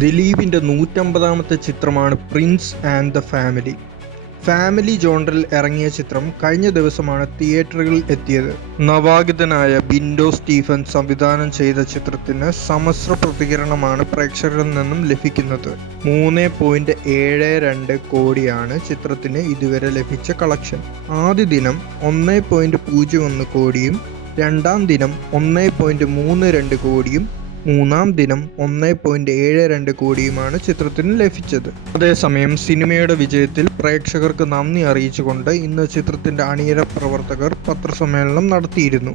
ദിലീപിന്റെ നൂറ്റമ്പതാമത്തെ ചിത്രമാണ് prince and the family. Family ജോണ്ടറിൽ ഇറങ്ങിയ ചിത്രം കഴിഞ്ഞ ദിവസമാണ് തിയേറ്ററുകളിൽ എത്തിയത്. നവാഗതനായ ബിൻഡോ സ്റ്റീഫൻ സംവിധാനം ചെയ്ത ചിത്രത്തിന് സമസ്ര പ്രതികരണമാണ് പ്രേക്ഷകരിൽ നിന്നും ലഭിക്കുന്നത്. മൂന്ന് പോയിന്റ് ഏഴ് രണ്ട് കോടിയാണ് ചിത്രത്തിന് ഇതുവരെ ലഭിച്ച കളക്ഷൻ. ആദ്യ ദിനം ഒന്ന് പോയിന്റ് പൂജ്യം ഒന്ന് കോടിയും രണ്ടാം ദിനം ഒന്ന് പോയിന്റ് മൂന്ന് രണ്ട് കോടിയും മൂന്നാം ദിനം ഒന്ന് പോയിന്റ് ഏഴ് രണ്ട് കോടിയുമാണ് ചിത്രത്തിന് ലഭിച്ചത്. അതേസമയം സിനിമയുടെ വിജയത്തിൽ പ്രേക്ഷകർക്ക് നന്ദി അറിയിച്ചുകൊണ്ട് ഇന്ന് ചിത്രത്തിന്റെ അണിയറ പ്രവർത്തകർ പത്രസമ്മേളനം നടത്തിയിരുന്നു.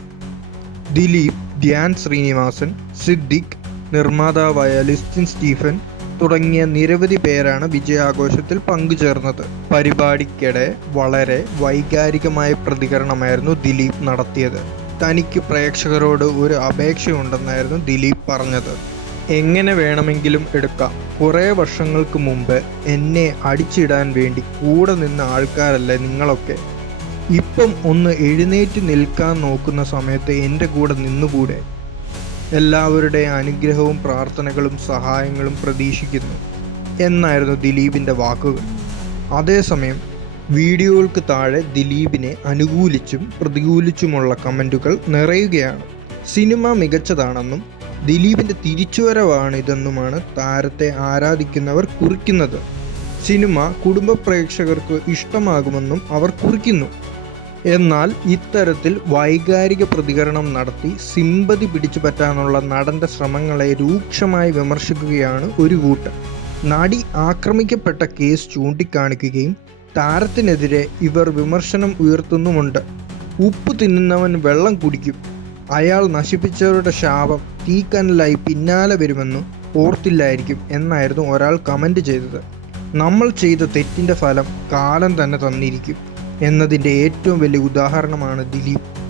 ദിലീപ് ധ്യാൻ ശ്രീനിവാസൻ സിദ്ദിഖ് നിർമ്മാതാവായ ലിസ്റ്റിൻ സ്റ്റീഫൻ തുടങ്ങിയ നിരവധി പേരാണ് വിജയാഘോഷത്തിൽ പങ്കുചേർന്നത്. പരിപാടിക്കിടെ വളരെ വൈകാരികമായ പ്രതികരണമായിരുന്നു ദിലീപ് നടത്തിയത്. തനിക്ക് പ്രേക്ഷകരോട് ഒരു അപേക്ഷയുണ്ടെന്നായിരുന്നു ദിലീപ് പറഞ്ഞത്. എങ്ങനെ വേണമെങ്കിലും എടുക്കാം. കുറേ വർഷങ്ങൾക്ക് മുമ്പ് എന്നെ അടിച്ചിടാൻ വേണ്ടി കൂടെ നിന്ന ആൾക്കാരല്ലേ നിങ്ങളൊക്കെ. ഇപ്പം ഒന്ന് എഴുന്നേറ്റ് നിൽക്കാൻ നോക്കുന്ന സമയത്ത് എന്റെ കൂടെ നിന്നുകൂടെ? എല്ലാവരുടെ അനുഗ്രഹവും പ്രാർത്ഥനകളും സഹായങ്ങളും പ്രതീക്ഷിക്കുന്നു. എന്നായിരുന്നു ദിലീപിന്റെ വാക്കുകൾ. അതേസമയം വീഡിയോകൾക്ക് താഴെ ദിലീപിനെ അനുകൂലിച്ചും പ്രതികൂലിച്ചുമുള്ള കമന്റുകൾ നിറയുകയാണ്. സിനിമ മികച്ചതാണെന്നും ദിലീപിന്റെ തിരിച്ചുവരവാണിതെന്നുമാണ് താരത്തെ ആരാധിക്കുന്നവർ കുറിക്കുന്നത്. സിനിമ കുടുംബ പ്രേക്ഷകർക്ക് ഇഷ്ടമാകുമെന്നും അവർ കുറിക്കുന്നു. എന്നാൽ ഇത്തരത്തിൽ വൈകാരിക പ്രതികരണം നടത്തി സിമ്പതി പിടിച്ചു പറ്റാനുള്ള നടന്റെ ശ്രമങ്ങളെ രൂക്ഷമായി വിമർശിക്കുകയാണ് ഒരു കൂട്ടം. നടി ആക്രമിക്കപ്പെട്ട കേസ് ചൂണ്ടിക്കാണിക്കുകയും താരത്തിനെതിരെ ഇവർ വിമർശനം ഉയർത്തുന്നുമുണ്ട്. ഉപ്പ് തിന്നുന്നവൻ വെള്ളം കുടിക്കും. അയാൾ നശിപ്പിച്ചവരുടെ ശാപം തീക്കനലായി പിന്നാലെ വരുമെന്ന് ഓർത്തില്ലായിരിക്കും എന്നായിരുന്നു ഒരാൾ കമന്റ് ചെയ്തത്. നമ്മൾ ചെയ്ത തെറ്റിന്റെ ഫലം കാലം തന്നെ തന്നിരിക്കും എന്നതിന്റെ ഏറ്റവും വലിയ ഉദാഹരണമാണ് ദിലീപ്.